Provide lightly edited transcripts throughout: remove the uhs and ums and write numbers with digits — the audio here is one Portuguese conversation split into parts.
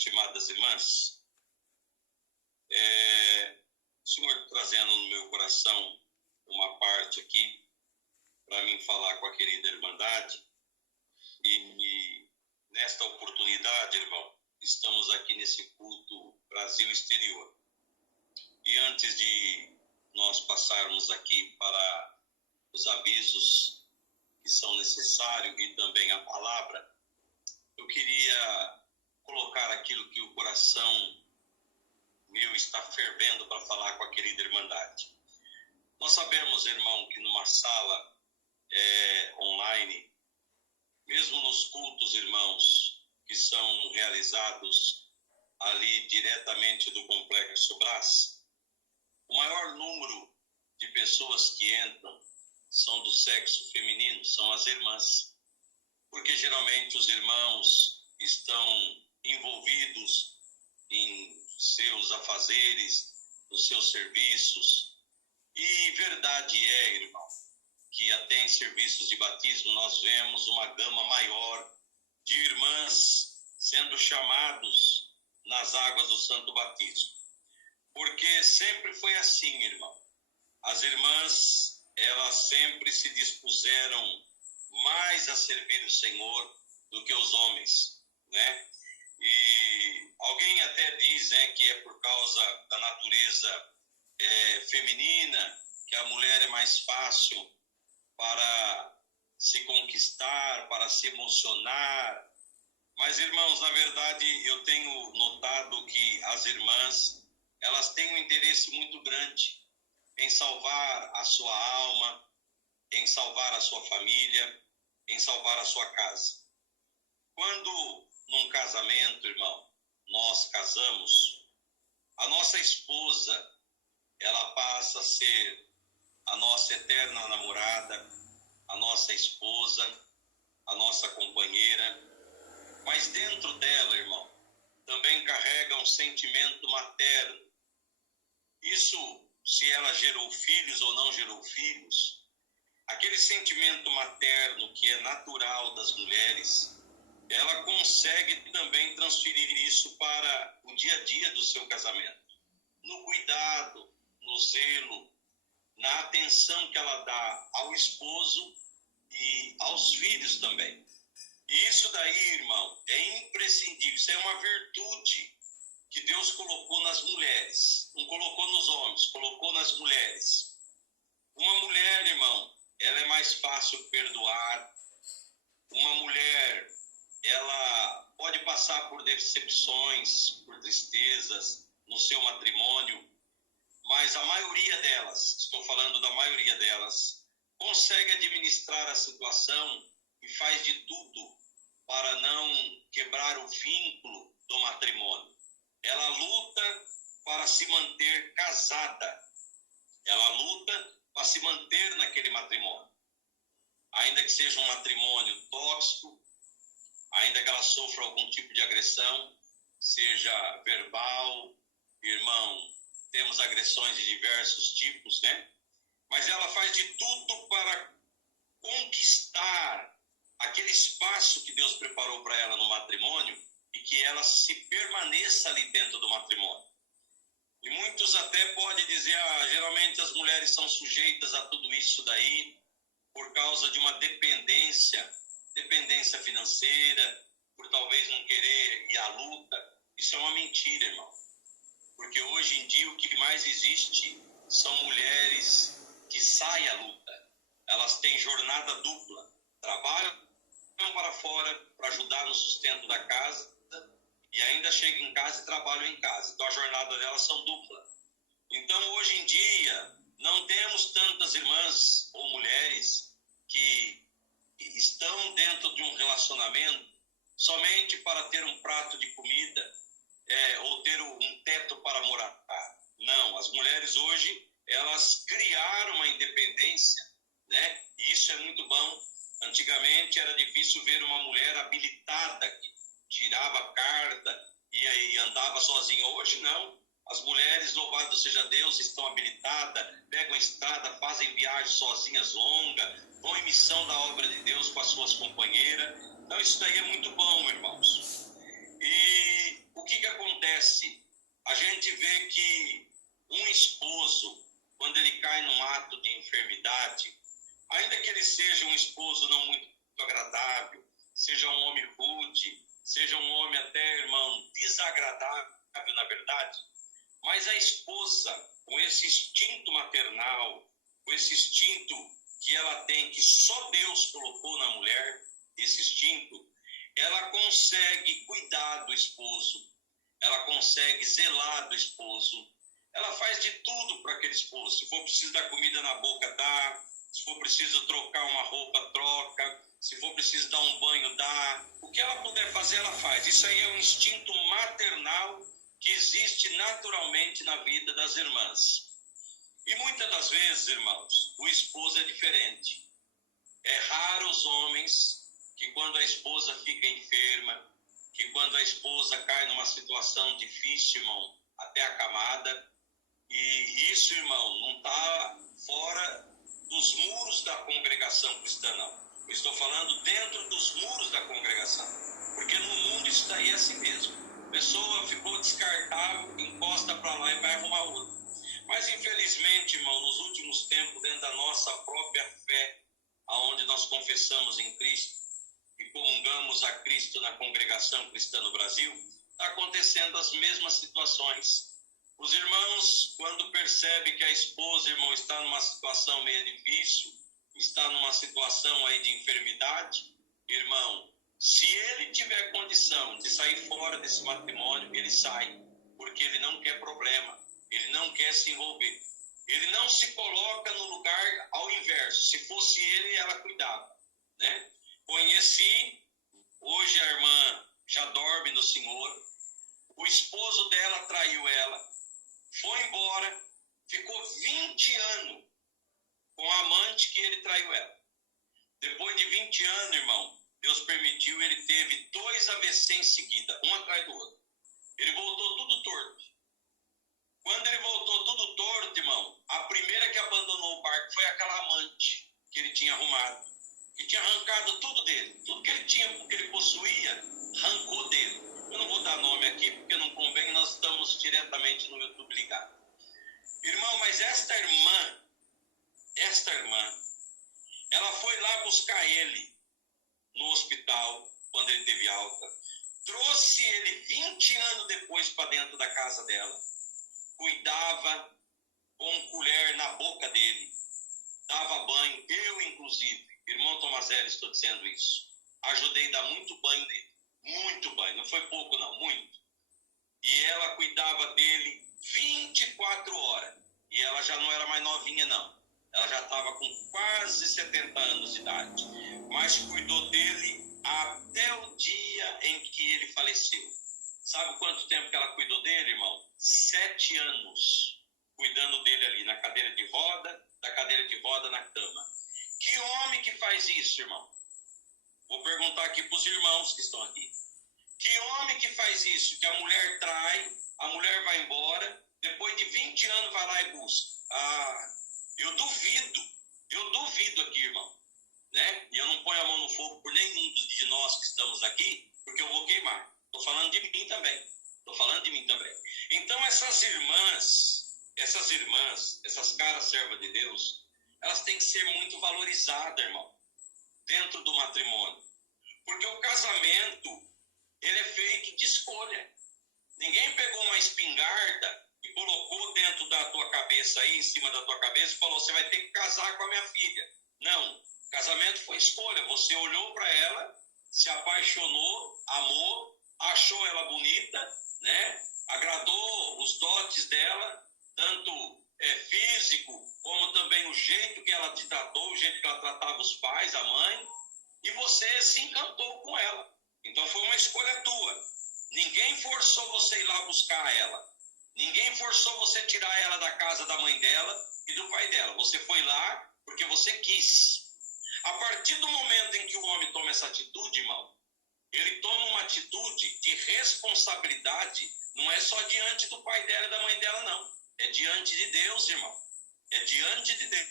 estimadas irmãs, o Senhor trazendo no meu coração uma parte aqui para mim falar com a querida Irmandade, e nesta oportunidade, irmão, estamos aqui nesse culto Brasil Exterior. E antes de nós passarmos aqui para os avisos que são necessários e também a palavra, eu queria colocar aquilo que o coração meu está fervendo para falar com a querida Irmandade. Nós sabemos, irmão, que numa sala online, mesmo nos cultos, irmãos, que são realizados ali diretamente do Complexo Brás, o maior número de pessoas que entram são do sexo feminino, são as irmãs, porque geralmente os irmãos estão envolvidos em seus afazeres, nos seus serviços, e verdade é, irmão, que até em serviços de batismo nós vemos uma gama maior de irmãs sendo chamados nas águas do santo batismo, porque sempre foi assim, irmão. As irmãs, elas sempre se dispuseram mais a servir o Senhor do que os homens, né? E alguém até diz, né, que é por causa da natureza feminina, que a mulher é mais fácil para se conquistar, para se emocionar. Mas, irmãos, na verdade, eu tenho notado que as irmãs, elas têm um interesse muito grande em salvar a sua alma, em salvar a sua família, em salvar a sua casa. Quando num casamento, irmão, nós casamos, a nossa esposa, ela passa a ser a nossa eterna namorada, a nossa esposa, a nossa companheira, mas dentro dela, irmão, também carrega um sentimento materno. Isso, se ela gerou filhos ou não gerou filhos, aquele sentimento materno que é natural das mulheres, ela consegue também transferir isso para o dia a dia do seu casamento, no cuidado, no zelo, na atenção que ela dá ao esposo e aos filhos também. E isso daí, irmão, é imprescindível. Isso é uma virtude que Deus colocou nas mulheres. Não colocou nos homens, colocou nas mulheres. Uma mulher, irmão, ela é mais fácil perdoar. Uma mulher, ela pode passar por decepções, por tristezas no seu matrimônio, mas a maioria delas, estou falando da maioria delas, consegue administrar a situação e faz de tudo para não quebrar o vínculo do matrimônio. Ela luta para se manter casada. Ela luta para se manter naquele matrimônio. Ainda que seja um matrimônio tóxico, ainda que ela sofra algum tipo de agressão, seja verbal, irmão, temos agressões de diversos tipos, né? Mas ela faz de tudo para conquistar aquele espaço que Deus preparou para ela no matrimônio e que ela se permaneça ali dentro do matrimônio. E muitos até podem dizer, geralmente as mulheres são sujeitas a tudo isso daí por causa de uma dependência financeira, por talvez não querer ir à luta. Isso é uma mentira, irmão. Porque hoje em dia o que mais existe são mulheres que saem à luta. Elas têm jornada dupla. Trabalham para fora para ajudar no sustento da casa e ainda chegam em casa e trabalham em casa. Então a jornada delas são dupla. Então hoje em dia não temos tantas irmãs ou mulheres que estão dentro de um relacionamento somente para ter um prato de comida ou ter um teto para morar. Não, as mulheres hoje, elas criaram uma independência, né? E isso é muito bom. Antigamente era difícil ver uma mulher habilitada que tirava carta e andava sozinha. Hoje não. As mulheres, louvado seja Deus, estão habilitadas, pegam a estrada, fazem viagens sozinhas longas, vão em missão da obra de Deus com as suas companheiras. Então isso daí é muito bom, irmãos. E o que acontece, a gente vê que um esposo, quando ele cai num ato de enfermidade, ainda que ele seja um esposo não muito agradável, seja um homem rude, seja um homem até, irmão, desagradável, na verdade, mas a esposa, com esse instinto maternal, com esse instinto que ela tem, que só Deus colocou na mulher, esse instinto, ela consegue cuidar do esposo, ela consegue zelar do esposo, ela faz de tudo para aquele esposo. Se for preciso dar comida na boca, dá. Se for preciso trocar uma roupa, troca. Se for preciso dar um banho, dá. O que ela puder fazer, ela faz. Isso aí é um instinto maternal que existe naturalmente na vida das irmãs. E muitas das vezes, irmãos, o esposo é diferente. É raro os homens que, quando a esposa fica enferma, que quando a esposa cai numa situação difícil, irmão, até acamada, e isso, irmão, não está fora dos muros da congregação cristã, não. Eu estou falando dentro dos muros da congregação, porque no mundo isso daí é assim mesmo. A pessoa ficou descartável, encosta para lá e vai arrumar outra. Mas, infelizmente, irmão, nos últimos tempos, dentro da nossa própria fé, aonde nós confessamos em Cristo e comungamos a Cristo na congregação cristã no Brasil, está acontecendo as mesmas situações. Os irmãos, quando percebem que a esposa, irmão, está numa situação meio difícil, está numa situação aí de enfermidade, irmão, se ele tiver condição de sair fora desse matrimônio, ele sai, porque ele não quer problema, ele não quer se envolver. Ele não se coloca no lugar ao inverso. Se fosse ele, ela cuidava, né? Conheci, hoje a irmã já dorme no Senhor, o esposo dela traiu ela, foi embora, ficou 20 anos com a amante que ele traiu ela. Depois de 20 anos, irmão, Deus permitiu, ele teve 2 AVC em seguida, um atrás do outro. Ele voltou tudo torto. Quando ele voltou tudo torto, irmão, a primeira que abandonou o barco foi aquela amante que ele tinha arrumado, que tinha arrancado tudo dele, tudo que ele tinha, que ele possuía, arrancou dele. Eu não vou dar nome aqui porque não convém, nós estamos diretamente no YouTube ligado. Irmão, mas esta irmã, ela foi lá buscar ele no hospital, quando ele teve alta, trouxe ele 20 anos depois para dentro da casa dela, cuidava com colher na boca dele, dava banho, eu inclusive, irmão Tomazelli, estou dizendo isso, ajudei a dar muito banho nele, muito banho, não foi pouco não, muito. E ela cuidava dele 24 horas, e ela já não era mais novinha não, ela já estava com quase 70 anos de idade, mas cuidou dele até o dia em que ele faleceu. Sabe quanto tempo que ela cuidou dele, irmão? 7 anos, cuidando dele ali na cadeira de roda, da cadeira de roda na cama. Que homem que faz isso, irmão? Vou perguntar aqui para os irmãos que estão aqui. Que homem que faz isso? Que a mulher trai, a mulher vai embora, depois de 20 anos vai lá e busca. Ah, eu duvido aqui, irmão, né? E eu não ponho a mão no fogo por nenhum de nós que estamos aqui, porque eu vou queimar. Estou falando de mim também. Então essas irmãs, essas caras servas de Deus, elas têm que ser muito valorizadas, irmão, dentro do matrimônio. Porque o casamento, ele é feito de escolha. Ninguém pegou uma espingarda e colocou dentro da tua cabeça aí, em cima da tua cabeça, e falou, você vai ter que casar com a minha filha. Não, casamento foi escolha. Você olhou para ela, se apaixonou, amou, achou ela bonita, né? Agradou os dotes dela, tanto físico, como também o jeito que ela te tratou, o jeito que ela tratava os pais, a mãe, e você se encantou com ela. Então foi uma escolha tua. Ninguém forçou você ir lá buscar ela. Ninguém forçou você tirar ela da casa da mãe dela e do pai dela. Você foi lá porque você quis. A partir do momento em que o homem toma essa atitude, irmão, ele toma uma atitude de responsabilidade, não é só diante do pai dela e da mãe dela, não. É diante de Deus, irmão. É diante de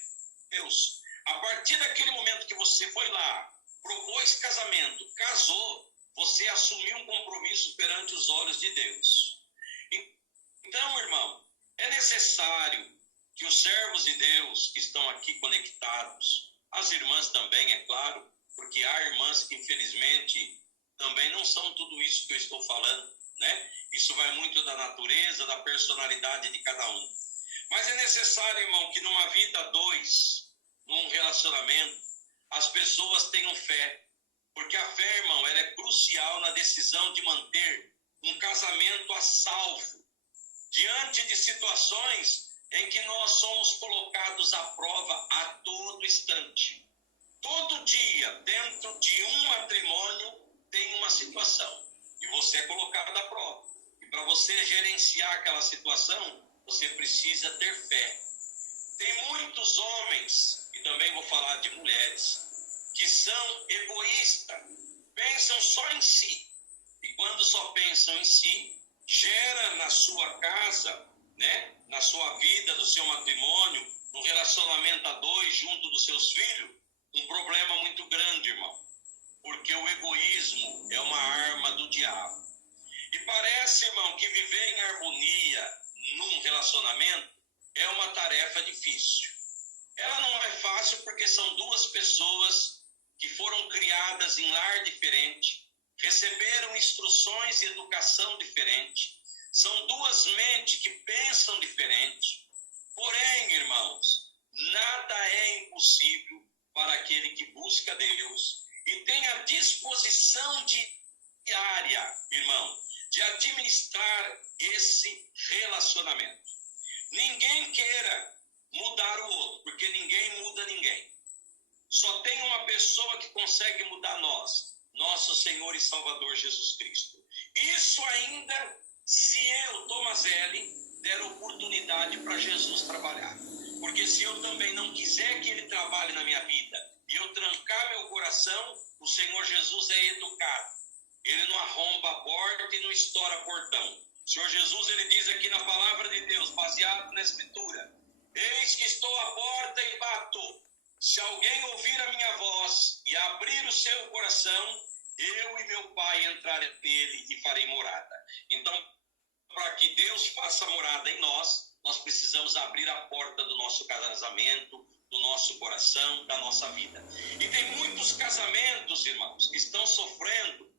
Deus. A partir daquele momento que você foi lá, propôs casamento, casou, você assumiu um compromisso perante os olhos de Deus. Então, irmão, é necessário que os servos de Deus que estão aqui conectados, as irmãs também, é claro, porque há irmãs que infelizmente também não são tudo isso que eu estou falando, né? Isso vai muito da natureza, da personalidade de cada um. Mas é necessário, irmão, que numa vida a dois, num relacionamento, as pessoas tenham fé. Porque a fé, irmão, ela é crucial na decisão de manter um casamento a salvo, diante de situações em que nós somos colocados à prova a todo instante. Todo dia, dentro de um matrimônio, tem uma situação. E você é colocado à prova. E para você gerenciar aquela situação, você precisa ter fé. Tem muitos homens, e também vou falar de mulheres, que são egoístas, pensam só em si. E quando só pensam em si, gera na sua casa, né, na sua vida, no seu matrimônio, no relacionamento a dois, junto dos seus filhos, um problema muito grande, irmão. Porque o egoísmo é uma arma do diabo. E parece, irmão, que viver em harmonia num relacionamento é uma tarefa difícil. Ela não é fácil porque são duas pessoas que foram criadas em lar diferente, receberam instruções e educação diferente, são duas mentes que pensam diferente. Porém, irmãos, nada é impossível para aquele que busca Deus e tem a disposição diária, irmão, de administrar esse relacionamento. Ninguém queira mudar o outro, porque ninguém muda ninguém. Só tem uma pessoa que consegue mudar nós, nosso Senhor e Salvador Jesus Cristo. Isso ainda se eu, Tomazelli, der oportunidade para Jesus trabalhar. Porque se eu também não quiser que ele trabalhe na minha vida e eu trancar meu coração, o Senhor Jesus é educado. Ele não arromba a porta e não estoura portão. O Senhor Jesus, ele diz aqui na palavra de Deus, baseado na Escritura: eis que estou à porta e bato. Se alguém ouvir a minha voz e abrir o seu coração, eu e meu Pai entrarei nele e farei morada. Então, para que Deus faça morada em nós, nós precisamos abrir a porta do nosso casamento, do nosso coração, da nossa vida. E tem muitos casamentos, irmãos, que estão sofrendo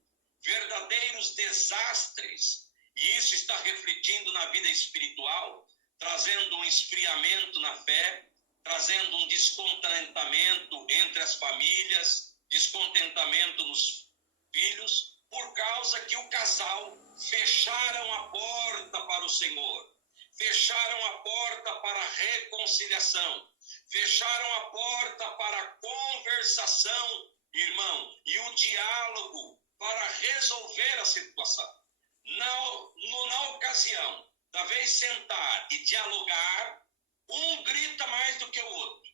verdadeiros desastres. E isso está refletindo na vida espiritual, trazendo um esfriamento na fé, trazendo um descontentamento entre as famílias, descontentamento nos filhos, por causa que o casal fecharam a porta para o Senhor, fecharam a porta para a reconciliação, fecharam a porta para a conversação, irmão, e o diálogo para resolver a situação. Na ocasião da vez sentar e dialogar, um grita mais do que o outro,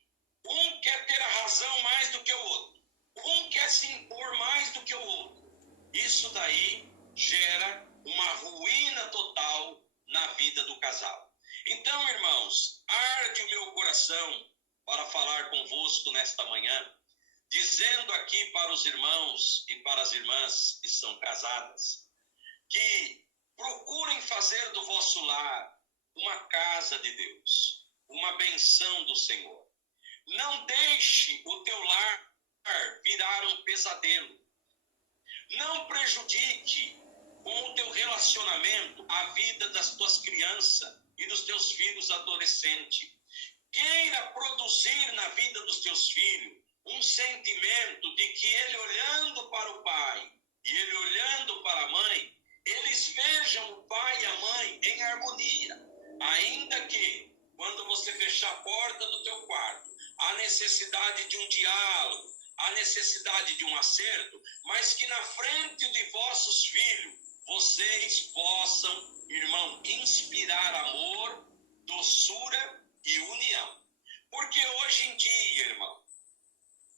um quer ter a razão mais do que o outro, um quer se impor mais do que o outro. Isso daí gera uma ruína total na vida do casal. Então, irmãos, arde o meu coração para falar convosco nesta manhã, dizendo aqui para os irmãos e para as irmãs que são casadas, que procurem fazer do vosso lar uma casa de Deus, uma benção do Senhor. Não deixe o teu lar virar um pesadelo. Não prejudique com o teu relacionamento a vida das tuas crianças e dos teus filhos adolescentes. Queira produzir na vida dos teus filhos um sentimento de que ele olhando para o pai e ele olhando para a mãe, eles vejam o pai e a mãe em harmonia. Ainda que, quando você fechar a porta do teu quarto, há necessidade de um diálogo, há necessidade de um acerto, mas que na frente de vossos filhos, vocês possam, irmão, inspirar amor, doçura e união. Porque hoje em dia, irmão,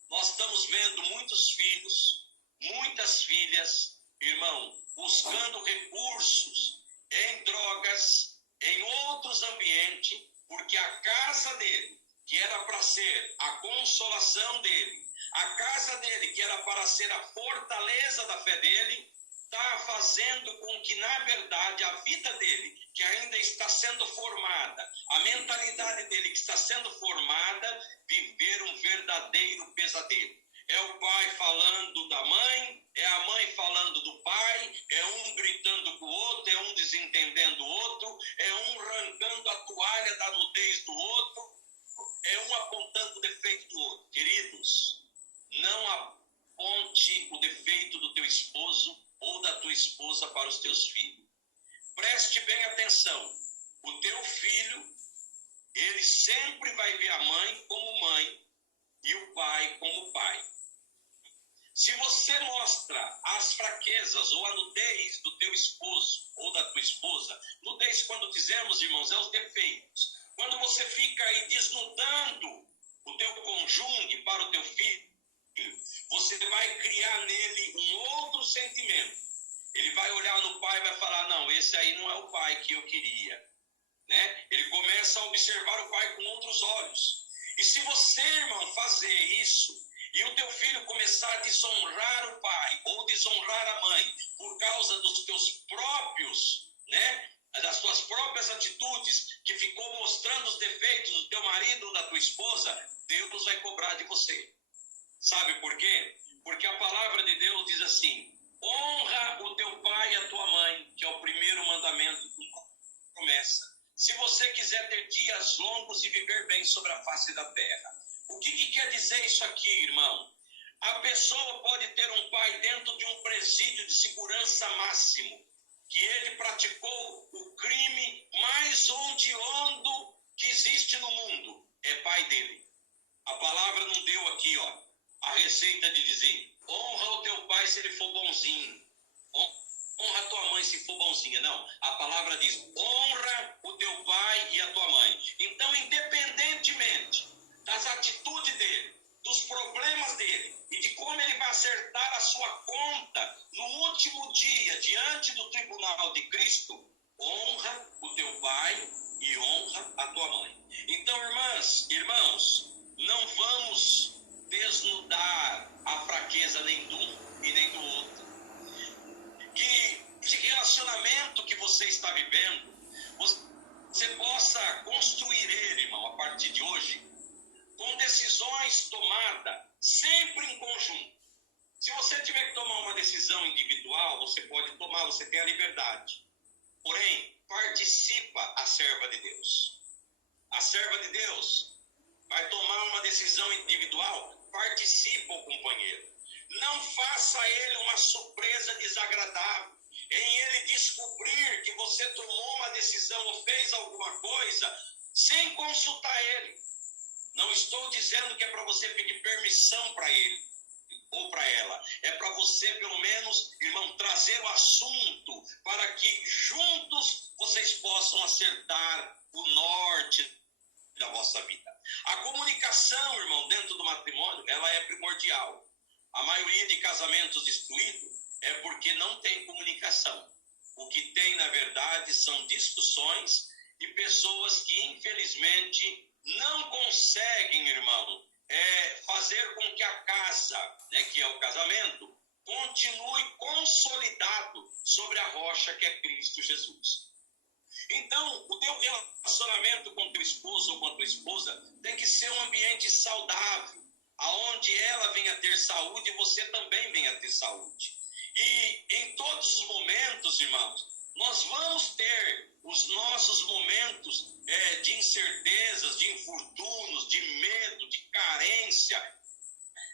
nós estamos vendo muitos filhos, muitas filhas, irmão, buscando recursos em drogas, em outros ambientes, porque a casa dele, que era para ser a consolação dele, a casa dele, que era para ser a fortaleza da fé dele, está fazendo com que, na verdade, a vida dele, que ainda está sendo formada, a mentalidade dele que está sendo formada, viver um verdadeiro pesadelo. É o pai falando da mãe, é a mãe falando do pai, é um gritando com o outro, é um desentendendo o outro, é um arrancando a toalha da nudez do outro, é um apontando o defeito do outro. Queridos, não aponte o defeito do teu esposo ou da tua esposa para os teus filhos. Preste bem atenção. O teu filho, ele sempre vai ver a mãe como mãe e o pai como pai. Se você mostra as fraquezas ou a nudez do teu esposo ou da tua esposa, nudez, quando dizemos, irmãos, é os defeitos. Quando você fica aí desnudando o teu cônjuge para o teu filho, você vai criar nele um outro sentimento. Ele vai olhar no pai e vai falar, não, esse aí não é o pai que eu queria. Né? Ele começa a observar o pai com outros olhos. E se você, irmão, fazer isso, e o teu filho começar a desonrar o pai ou desonrar a mãe por causa dos teus próprios, né, das tuas próprias atitudes, que ficou mostrando os defeitos do teu marido ou da tua esposa, Deus vai cobrar de você. Sabe por quê? Porque a palavra de Deus diz assim, honra o teu pai e a tua mãe, que é o primeiro mandamento com promessa, se você quiser ter dias longos e viver bem sobre a face da terra. O que quer dizer isso aqui, irmão? A pessoa pode ter um pai dentro de um presídio de segurança máximo, que ele praticou o crime mais hediondo que existe no mundo. É pai dele. A palavra não deu aqui, ó, a receita de dizer, honra o teu pai se ele for bonzinho. Honra a tua mãe se for bonzinha. Não, a palavra diz, honra o teu pai e a tua mãe. Então, independentemente das atitudes dele, dos problemas dele e de como ele vai acertar a sua conta no último dia diante do tribunal de Cristo, honra o teu pai e honra a tua mãe. Então, irmãos, não vamos desnudar a fraqueza nem de um e nem do outro. Que relacionamento que você está vivendo, você possa construir ele, irmão, a partir de hoje, com decisões tomadas sempre em conjunto. Se você tiver que tomar uma decisão individual, você pode tomar, você tem a liberdade. Porém, participa a serva de Deus. A serva de Deus vai tomar uma decisão individual, participa o companheiro. Não faça a ele uma surpresa desagradável. Em ele descobrir que você tomou uma decisão ou fez alguma coisa sem consultar ele. Não estou dizendo que é para você pedir permissão para ele ou para ela. É para você, pelo menos, irmão, trazer o assunto para que juntos vocês possam acertar o norte da vossa vida. A comunicação, irmão, dentro do matrimônio, ela é primordial. A maioria de casamentos destruídos é porque não tem comunicação. O que tem, na verdade, são discussões e pessoas que, infelizmente, não conseguem, irmão, fazer com que a casa, né, que é o casamento, continue consolidado sobre a rocha que é Cristo Jesus. Então, o teu relacionamento com teu esposo ou com a tua esposa tem que ser um ambiente saudável, aonde ela venha ter saúde e você também venha ter saúde. E em todos os momentos, irmãos, nós vamos ter os nossos momentos de incertezas, de infortúnios, de medo, de carência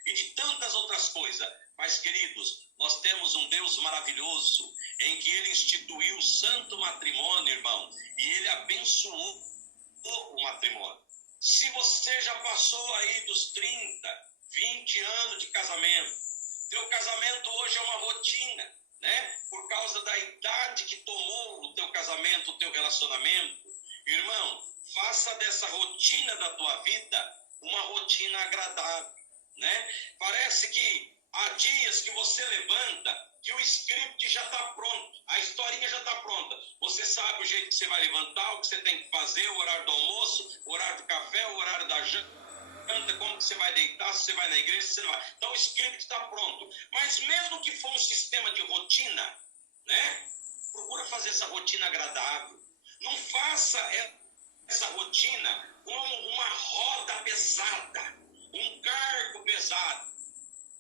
e de tantas outras coisas. Mas, queridos, nós temos um Deus maravilhoso em que Ele instituiu o santo matrimônio, irmão, e Ele abençoou o matrimônio. Se você já passou aí dos 30, 20 anos de casamento, teu casamento hoje é uma rotina, né? Por causa da idade que tomou o teu casamento, o teu relacionamento, irmão, faça dessa rotina da tua vida uma rotina agradável, né? Parece que há dias que você levanta, que o script já está pronto, a historinha já está pronta. Você sabe o jeito que você vai levantar, o que você tem que fazer, o horário do almoço, o horário do café, o horário da janta, como que você vai deitar, se você vai na igreja, se você não vai. Então o script está pronto. Mas mesmo que for um sistema de rotina, né? Procura fazer essa rotina agradável. Não faça essa rotina como uma roda pesada, um cargo pesado.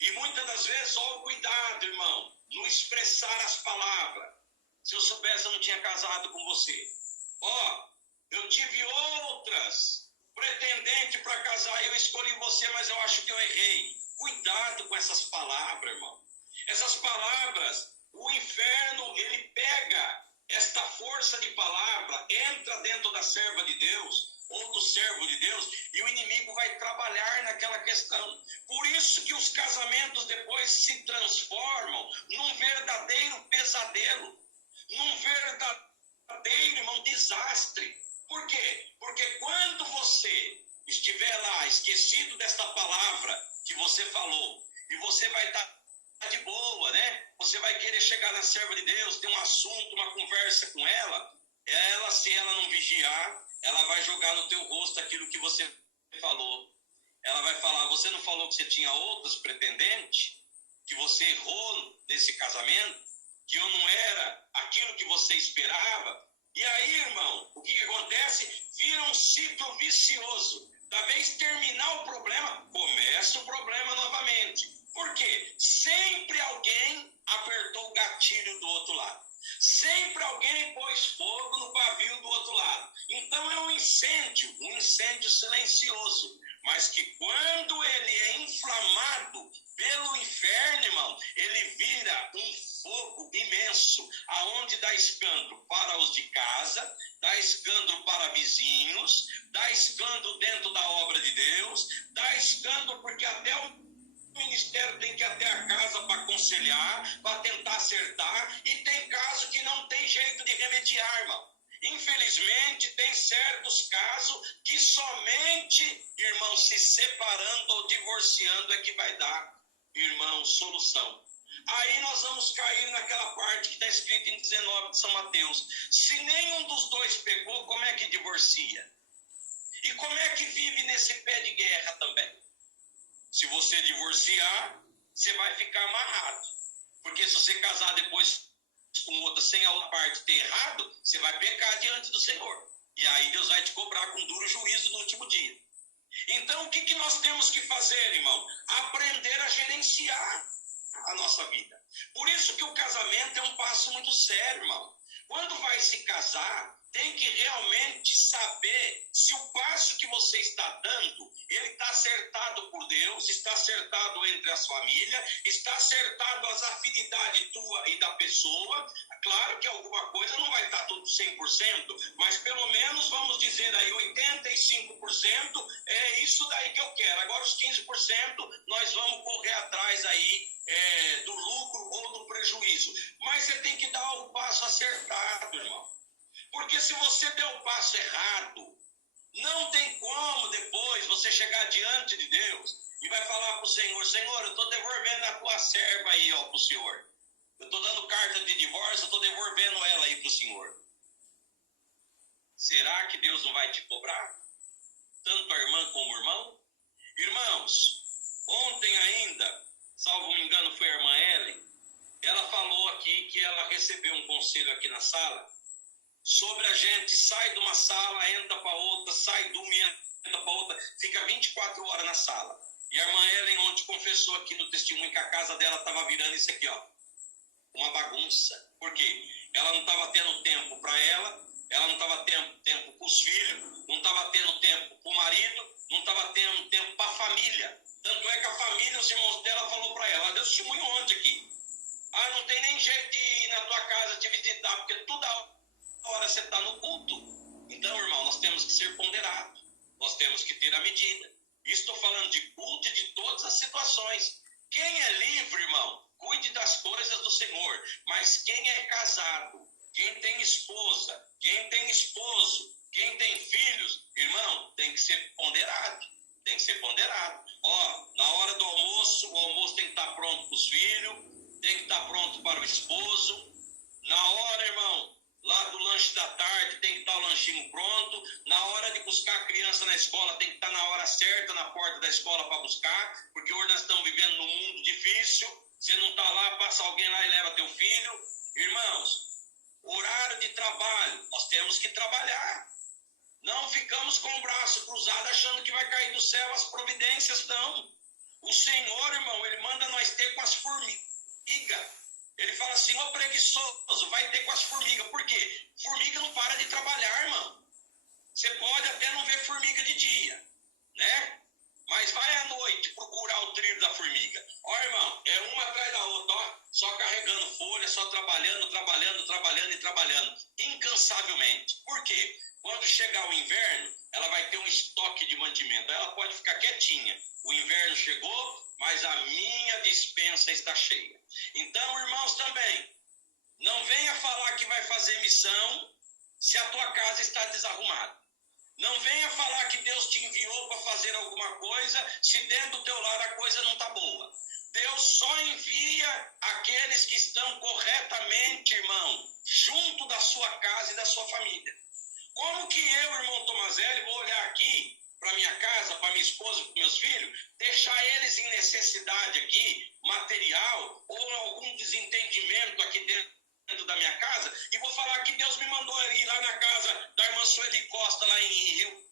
E muitas das vezes, ó, cuidado, irmão, no expressar as palavras. Se eu soubesse, eu não tinha casado com você. Ó, eu tive outras pretendentes para casar, eu escolhi você, mas eu acho que eu errei. Cuidado com essas palavras, irmão. Essas palavras, o inferno, ele pega esta força de palavra, entra dentro da serva de Deus, ou do servo de Deus, e o inimigo vai trabalhar naquela questão. Por isso que os casamentos depois se transformam num verdadeiro pesadelo, num verdadeiro, irmão, desastre. Por quê? Porque quando você estiver lá esquecido desta palavra que você falou, e você vai estar de boa, né? Você vai querer chegar na serva de Deus, ter um assunto, uma conversa com ela, se ela não vigiar, ela vai jogar no teu rosto aquilo que você falou. Ela vai falar, você não falou que você tinha outros pretendentes? Que você errou nesse casamento? Que eu não era aquilo que você esperava? E aí, irmão, o que acontece? Vira um ciclo vicioso. Da vez terminar o problema, começa o problema novamente. Por quê? Sempre alguém apertou o gatilho do outro lado. Sempre alguém pôs fogo no pavio do outro lado. Então é um incêndio silencioso. Mas que quando ele é inflamado pelo inferno, irmão, ele vira um fogo imenso, aonde dá escândalo para os de casa, dá escândalo para vizinhos, dá escândalo dentro da obra de Deus, dá escândalo porque até o ministério tem que ir até a casa para aconselhar, para tentar acertar, e tem casos que não tem jeito de remediar, irmão. Infelizmente, tem certos casos que somente, irmão, se separando ou divorciando é que vai dar, irmão, solução. Aí nós vamos cair naquela parte que está escrita em 19 de São Mateus. Se nenhum dos dois pegou, como é que divorcia? E como é que vive nesse pé de guerra também? Se você divorciar, você vai ficar amarrado. Porque se você casar depois com outra sem a parte ter errado, você vai pecar diante do Senhor. E aí Deus vai te cobrar com duro juízo no último dia. Então, o que nós temos que fazer, irmão? Aprender a gerenciar a nossa vida. Por isso que o casamento é um passo muito sério, irmão. Quando vai se casar, tem que realmente saber se o passo que você está dando, ele está acertado por Deus, está acertado entre as famílias, está acertado as afinidades tua e da pessoa. Claro que alguma coisa não vai estar tudo 100%, mas pelo menos vamos dizer aí 85% é isso daí que eu quero. Agora os 15% nós vamos correr atrás aí do lucro ou do prejuízo. Mas você tem que dar o passo acertado, irmão. Porque se você der o passo errado, não tem como depois você chegar diante de Deus e vai falar para o Senhor, Senhor, eu estou devolvendo a tua serva aí, ó, para o Senhor. Eu estou dando carta de divórcio, eu estou devolvendo ela aí para o Senhor. Será que Deus não vai te cobrar? Tanto a irmã como o irmão? Irmãos, ontem ainda, salvo me engano, foi a irmã Ellen, ela falou aqui que ela recebeu um conselho aqui na sala sobre a gente sai de uma sala, entra para outra, sai de uma e entra para outra, fica 24 horas na sala. E a irmã Ellen ontem confessou aqui no testemunho que a casa dela estava virando isso aqui, ó, uma bagunça. Por quê? Ela não estava tendo tempo para ela não estava tendo tempo com os filhos, não estava tendo tempo com o marido, não estava tendo tempo para a família. Tanto é que a família, os irmãos dela falou para ela deu testemunho ontem aqui. Ah, não tem nem jeito de ir na tua casa te visitar, porque toda hora você está no culto. Então, irmão, nós temos que ser ponderados. Nós temos que ter a medida. Estou falando de culto e de todas as situações. Quem é livre, irmão, cuide das coisas do Senhor. Mas quem é casado, quem tem esposa, quem tem esposo, quem tem filhos, irmão, tem que ser ponderado. Tem que ser ponderado. Ó, na hora do almoço, o almoço tem que estar pronto para os filhos, tem que estar pronto para o esposo. Na hora, irmão, lá do lanche da tarde tem que estar o lanchinho pronto. Na hora de buscar a criança na escola tem que estar na hora certa na porta da escola para buscar, porque hoje nós estamos vivendo num mundo difícil. Você não está lá, passa alguém lá e leva teu filho. Irmãos, horário de trabalho, nós temos que trabalhar. Não ficamos com o braço cruzado achando que vai cair do céu as providências, não. O Senhor, irmão, Ele manda nós ter com as formigas. Ele fala assim, ô preguiçoso, vai ter com as formigas. Por quê? Formiga não para de trabalhar, irmão. Você pode até não ver formiga de dia, né? Mas vai à noite procurar o trilho da formiga. Ó, irmão, é uma atrás da outra, ó, só carregando folha, só trabalhando, incansavelmente. Por quê? Quando chegar o inverno, ela vai ter um estoque de mantimento. Ela pode ficar quietinha. O inverno chegou, mas a minha despensa está cheia. Então, irmãos, também, não venha falar que vai fazer missão se a tua casa está desarrumada. Não venha falar que Deus te enviou para fazer alguma coisa se dentro do teu lar a coisa não está boa. Deus só envia aqueles que estão corretamente, irmão, junto da sua casa e da sua família. Como que eu, irmão Tomazelli, vou olhar aqui para minha casa, para minha esposa, para meus filhos, deixar eles em necessidade aqui, material, ou algum desentendimento aqui dentro da minha casa, e vou falar que Deus me mandou ir lá na casa da irmã Sueli Costa, lá em Rio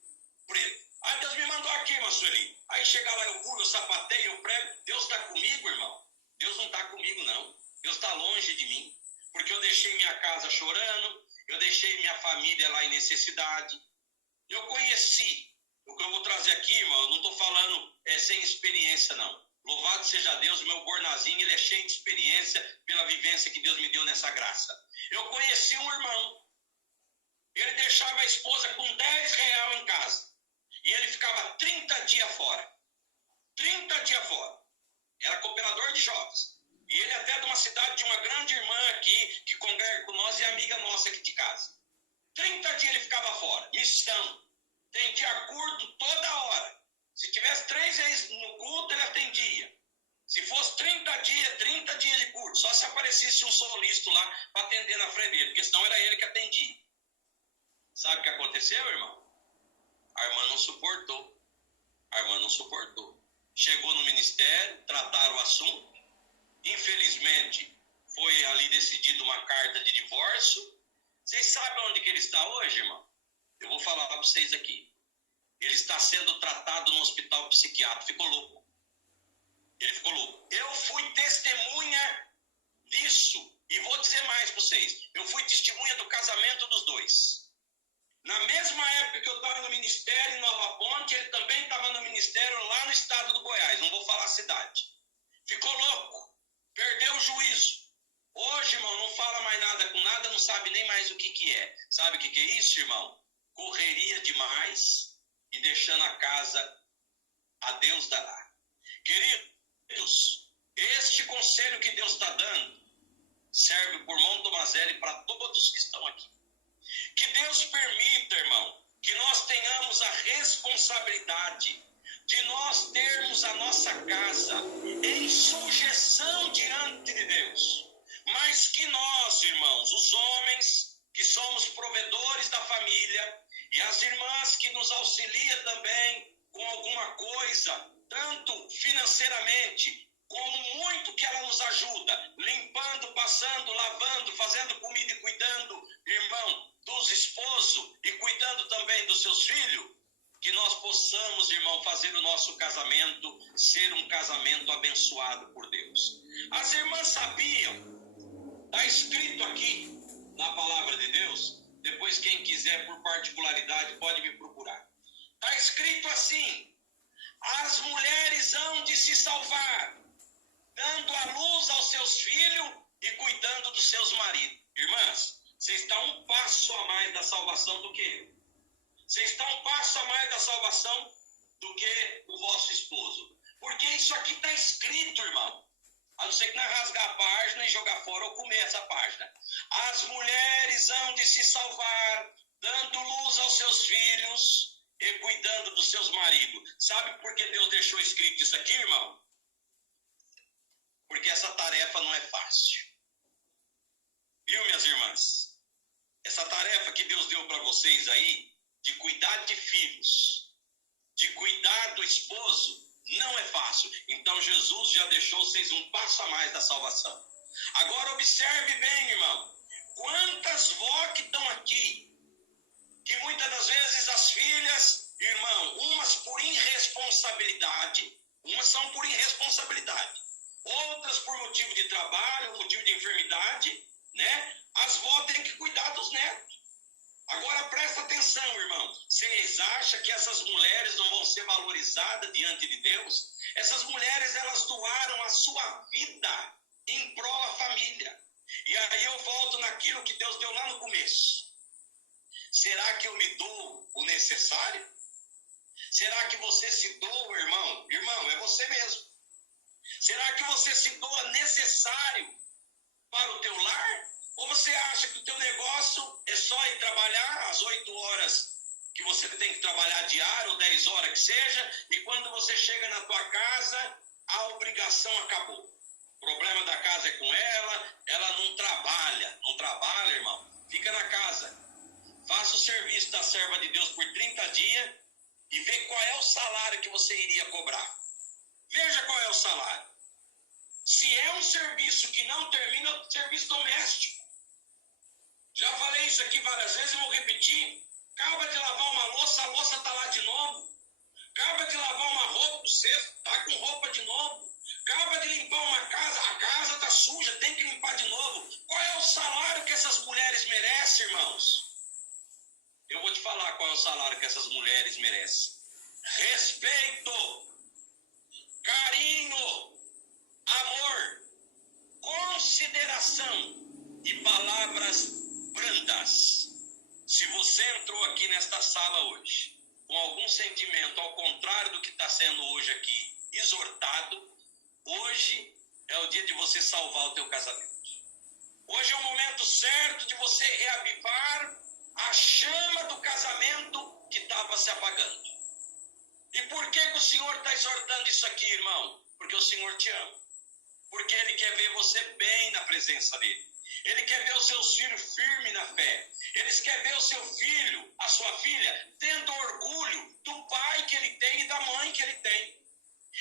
Preto. Aí Deus me mandou aqui, irmã Sueli. Aí chega lá, eu pulo, eu sapateio, eu prego. Deus está comigo, irmão? Deus não está comigo, não. Deus está longe de mim. Porque eu deixei minha casa chorando, eu deixei minha família lá em necessidade. Eu conheci. O que eu vou trazer aqui, irmão, eu não estou falando sem experiência, não. Louvado seja Deus, o meu Bornazinho, ele é cheio de experiência pela vivência que Deus me deu nessa graça. Eu conheci um irmão. Ele deixava a esposa com R$10 em casa. E ele ficava 30 dias fora. 30 dias fora. Era cooperador de jovens. E ele até de uma cidade de uma grande irmã aqui, que congrega com nós e é amiga nossa aqui de casa. 30 dias ele ficava fora. Missão. Atendia curto toda hora. Se tivesse 3 vezes no culto, ele atendia. Se fosse 30 dias de culto. Só se aparecesse um solista lá para atender na frente dele, porque senão era ele que atendia. Sabe o que aconteceu, irmão? A irmã não suportou. Chegou no ministério, trataram o assunto. Infelizmente, foi ali decidido uma carta de divórcio. Vocês sabem onde que ele está hoje, irmão? Eu vou falar para vocês aqui. Ele está sendo tratado no hospital psiquiátrico. Ficou louco. Ele ficou louco. Eu fui testemunha disso. E vou dizer mais para vocês. Eu fui testemunha do casamento dos dois. Na mesma época que eu estava no ministério em Nova Ponte, ele também estava no ministério lá no estado do Goiás. Não vou falar a cidade. Ficou louco. Perdeu o juízo. Hoje, irmão, não fala mais nada com nada, não sabe nem mais o que é. Sabe o que é isso, irmão? Correria demais e deixando a casa a Deus dará. Queridos, este conselho que Deus está dando serve por mão Tomazelli para todos que estão aqui. Que Deus permita, irmão, que nós tenhamos a responsabilidade de nós termos a nossa casa em sujeção diante de Deus. Mas que nós, irmãos, os homens que somos provedores da família e as irmãs que nos auxiliam também com alguma coisa, tanto financeiramente como muito que ela nos ajuda, limpando, passando, lavando, fazendo comida e cuidando, irmão, dos esposos e cuidando também dos seus filhos, que nós possamos, irmão, fazer o nosso casamento ser um casamento abençoado por Deus. As irmãs sabiam, está escrito aqui na palavra de Deus, depois quem quiser por particularidade pode me procurar. Está escrito assim: as mulheres hão de se salvar, dando a luz aos seus filhos e cuidando dos seus maridos. Irmãs, você está um passo a mais da salvação do que eu. Você está um passo a mais da salvação do que o vosso esposo. Porque isso aqui está escrito, irmão. A não ser que nós rasgar a página e jogar fora ou comer essa página. As mulheres hão de se salvar, dando luz aos seus filhos e cuidando dos seus maridos. Sabe por que Deus deixou escrito isso aqui, irmão? Porque essa tarefa não é fácil. Viu, minhas irmãs? Essa tarefa que Deus deu para vocês aí, de cuidar de filhos, de cuidar do esposo, não é fácil. Então Jesus já deixou vocês um passo a mais da salvação. Agora observe bem, irmão. Quantas vó que estão aqui motivo de trabalho, motivo de enfermidade, né? As vós têm que cuidar dos netos. Agora presta atenção, irmão. Vocês acham que essas mulheres não vão ser valorizadas diante de Deus? Essas mulheres, elas doaram a sua vida em prol da família. E aí eu volto naquilo que Deus deu lá no começo. Será que eu me dou o necessário? Será que você se doa, irmão? Irmão, é você mesmo. Será que você se doa necessário para o teu lar? Ou você acha que o teu negócio é só ir trabalhar às 8 horas que você tem que trabalhar diário, ou 10 horas que seja, e quando você chega na tua casa, a obrigação acabou. O problema da casa é com ela não trabalha. Não trabalha, irmão. Fica na casa. Faça o serviço da serva de Deus por 30 dias e vê qual é o salário que você iria cobrar. Veja qual é o salário. Se é um serviço que não termina, é um serviço doméstico. Já falei isso aqui várias vezes e vou repetir. Acaba de lavar uma louça, a louça está lá de novo. Acaba de lavar uma roupa, você está com roupa de novo. Acaba de limpar uma casa, a casa está suja, tem que limpar de novo. Qual é o salário que essas mulheres merecem, irmãos? Eu vou te falar qual é o salário que essas mulheres merecem. Respeito, carinho, amor, consideração e palavras brandas. Se você entrou aqui nesta sala hoje com algum sentimento ao contrário do que está sendo hoje aqui exortado, hoje é o dia de você salvar o teu casamento. Hoje é o momento certo de você reavivar a chama do casamento que estava se apagando. E por que o Senhor está exortando isso aqui, irmão? Porque o Senhor te ama. Porque Ele quer ver você bem na presença dEle. Ele quer ver os seus filhos firmes na fé. Ele quer ver o seu filho, a sua filha, tendo orgulho do pai que ele tem e da mãe que ele tem.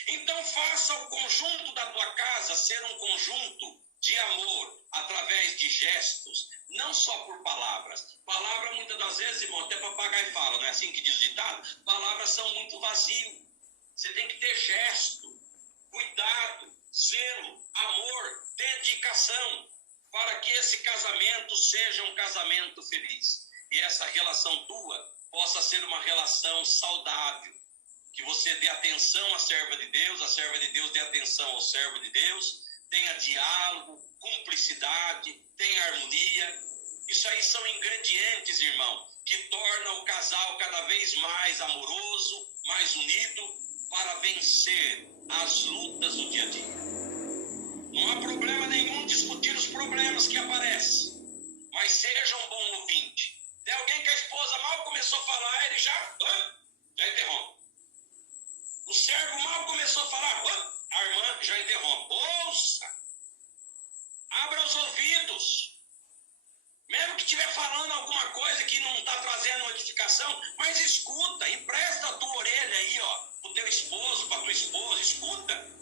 Então faça o conjunto da tua casa ser um conjunto de amor, através de gestos, não só por palavras. Palavra, muitas das vezes, irmão, até papagaio fala, não é assim que diz o ditado? Palavras são muito vazias. Você tem que ter gesto, cuidado, zelo, amor, dedicação, para que esse casamento seja um casamento feliz. E essa relação tua possa ser uma relação saudável. Que você dê atenção à serva de Deus, a serva de Deus dê atenção ao servo de Deus, tenha diálogo, cumplicidade, tenha harmonia. Isso aí são ingredientes, irmão, que tornam o casal cada vez mais amoroso, mais unido, para vencer as lutas do dia a dia. Não há problema nenhum discutir os problemas que aparecem, mas seja um bom ouvinte. Tem alguém que a esposa mal começou a falar, ele já interrompe. O servo mal começou a falar, a irmã já interrompe. Ouça, abra os ouvidos. Mesmo que estiver falando alguma coisa que não está trazendo notificação, mas escuta, empresta a tua orelha aí, para o teu esposo, para a tua esposa, escuta.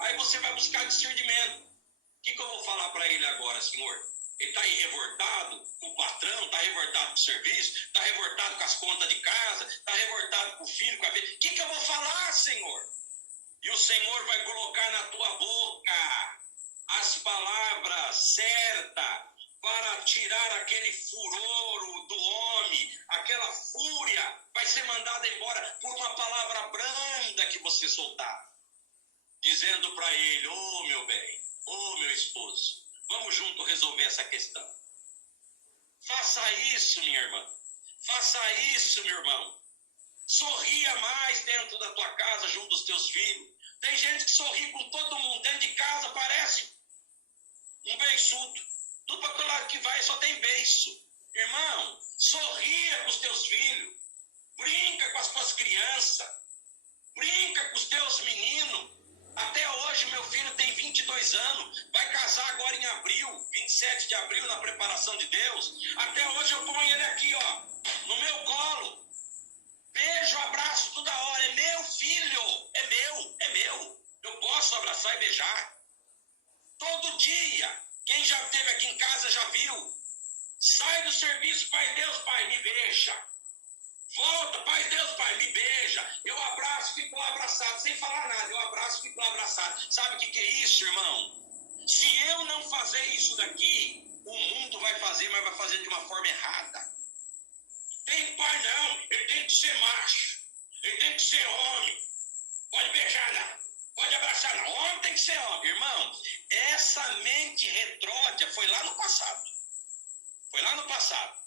Aí você vai buscar discernimento. O que eu vou falar para ele agora, Senhor? Ele está aí revoltado com o patrão, está revoltado com o serviço, está revoltado com as contas de casa, está revoltado com o filho, com a filha. O que eu vou falar, Senhor? E o Senhor vai colocar na tua boca as palavras certas para tirar aquele furor do homem, aquela fúria vai ser mandada embora por uma palavra branda que você soltar. Dizendo para ele, meu bem, meu esposo, vamos junto resolver essa questão. Faça isso, minha irmã. Faça isso, meu irmão. Sorria mais dentro da tua casa, junto dos teus filhos. Tem gente que sorri com todo mundo. Dentro de casa parece um beiçudo. Tudo para todo lado que vai só tem beiço. Irmão, sorria com os teus filhos. Brinca com as tuas crianças. Brinca com os teus meninos. Até hoje, meu filho tem 22 anos, vai casar agora em abril, 27 de abril, na preparação de Deus. Até hoje eu ponho ele aqui, no meu colo. Beijo, abraço toda hora. É meu filho, é meu. Eu posso abraçar e beijar. Todo dia. Quem já esteve aqui em casa já viu. Sai do serviço, Pai Deus, Pai, me beija. Volta, Pai Deus, Pai, me beija. Eu abraço, fico lá abraçado, sem falar nada. Eu abraço, fico lá abraçado. Sabe o que é isso, irmão? Se eu não fazer isso daqui, o mundo vai fazer, mas vai fazer de uma forma errada. Tem pai não, ele tem que ser macho, ele tem que ser homem. Pode beijar não, pode abraçar não, homem tem que ser homem. Irmão, essa mente retrógrada foi lá no passado. Foi lá no passado.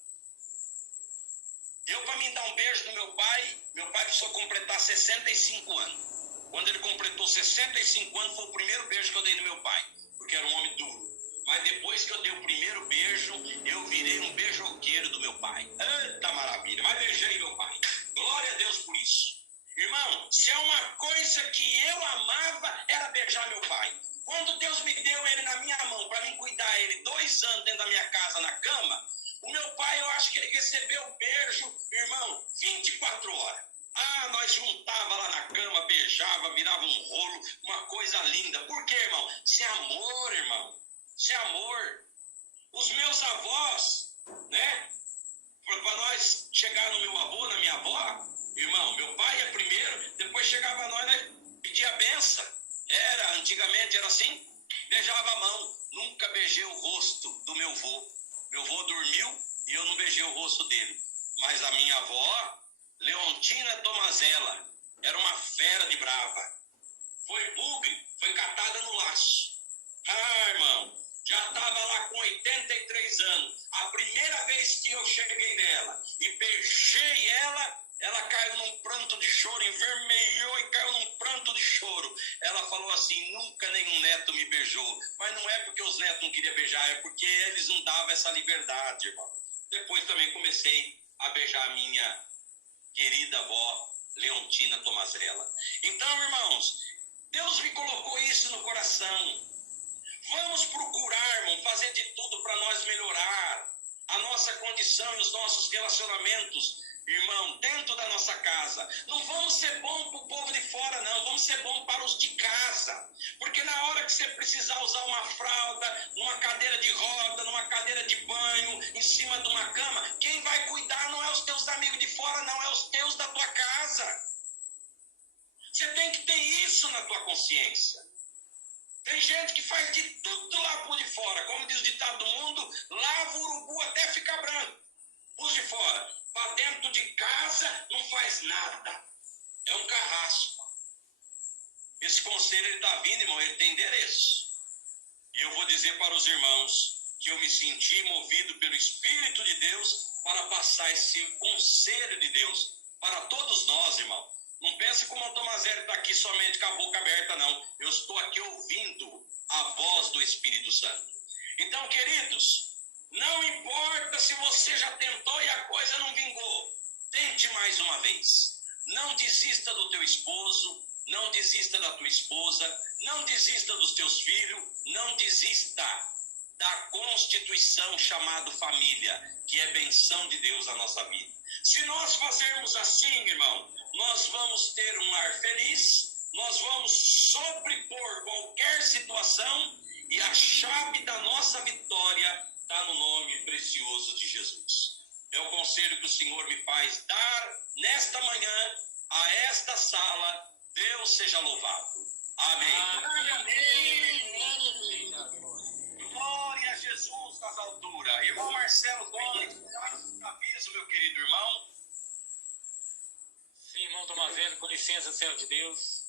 Eu, para me dar um beijo do meu pai precisou completar 65 anos. Quando ele completou 65 anos, foi o primeiro beijo que eu dei no meu pai, porque era um homem duro. Mas depois que eu dei o primeiro beijo, eu virei um beijoqueiro do meu pai. Eita maravilha, mas beijei meu pai. Glória a Deus por isso. Irmão, se é uma coisa que eu amava, era beijar meu pai. Quando Deus me deu ele na minha mão, para mim cuidar ele 2 anos dentro da minha casa, na cama, o meu pai, eu acho que ele recebeu o beijo, irmão, 24 horas. Ah, nós juntava lá na cama, beijava, virava um rolo, uma coisa linda. Por quê, irmão? Isso é amor, irmão. Isso é amor. Os meus avós, né? Para nós chegar no meu avô, na minha avó, irmão, meu pai ia primeiro, depois chegava nós pedia a benção. Antigamente era assim, beijava a mão. Nunca beijei o rosto do meu avô. Meu avô dormiu e eu não beijei o rosto dele. Mas a minha avó, Leontina Tomazella, era uma fera de brava. Foi bugre, foi catada no laço. Ah, irmão, já estava lá com 83 anos. A primeira vez que eu cheguei nela e beijei ela, ela caiu num pranto de choro, envermelhou e caiu num pranto de choro. Ela falou assim, nunca nenhum neto me beijou. Mas não é porque os netos não queriam beijar, é porque eles não davam essa liberdade, irmão. Depois também comecei a beijar a minha querida avó, Leontina Tomazella. Então, irmãos, Deus me colocou isso no coração. Vamos procurar, irmão, fazer de tudo para nós melhorar a nossa condição e os nossos relacionamentos, irmão, dentro da nossa casa. Não vamos ser bom para o povo de fora, não. Vamos ser bom para os de casa. Porque na hora que você precisar usar uma fralda, numa cadeira de roda, numa cadeira de banho, em cima de uma cama, quem vai cuidar não é os teus amigos de fora, não. É os teus da tua casa. Você tem que ter isso na tua consciência. Tem gente que faz de tudo lá por de fora. Como diz o ditado do mundo, lava o urubu até ficar branco. Por de fora. Para dentro de casa não faz nada. É um carrasco. Esse conselho ele está vindo, irmão, ele tem endereço. E eu vou dizer para os irmãos que eu me senti movido pelo Espírito de Deus para passar esse conselho de Deus para todos nós, irmão. Não pense como o Tomazella está aqui somente com a boca aberta, não. Eu estou aqui ouvindo a voz do Espírito Santo. Então, queridos, não importa se você já tentou e a coisa não vingou. Tente mais uma vez. Não desista do teu esposo, não desista da tua esposa, não desista dos teus filhos, não desista da constituição chamada família, que é benção de Deus na nossa vida. Se nós fazermos assim, irmão, nós vamos ter um lar feliz, nós vamos sobrepor qualquer situação e a chave da nossa vitória está no nome precioso de Jesus. É o conselho que o Senhor me faz dar nesta manhã a esta sala. Deus seja louvado. Amém. Amém. Glória a Jesus nas alturas. Irmão Marcelo Gomes, aviso, meu querido irmão. Sim, irmão Tomazella, com licença, servo de Deus.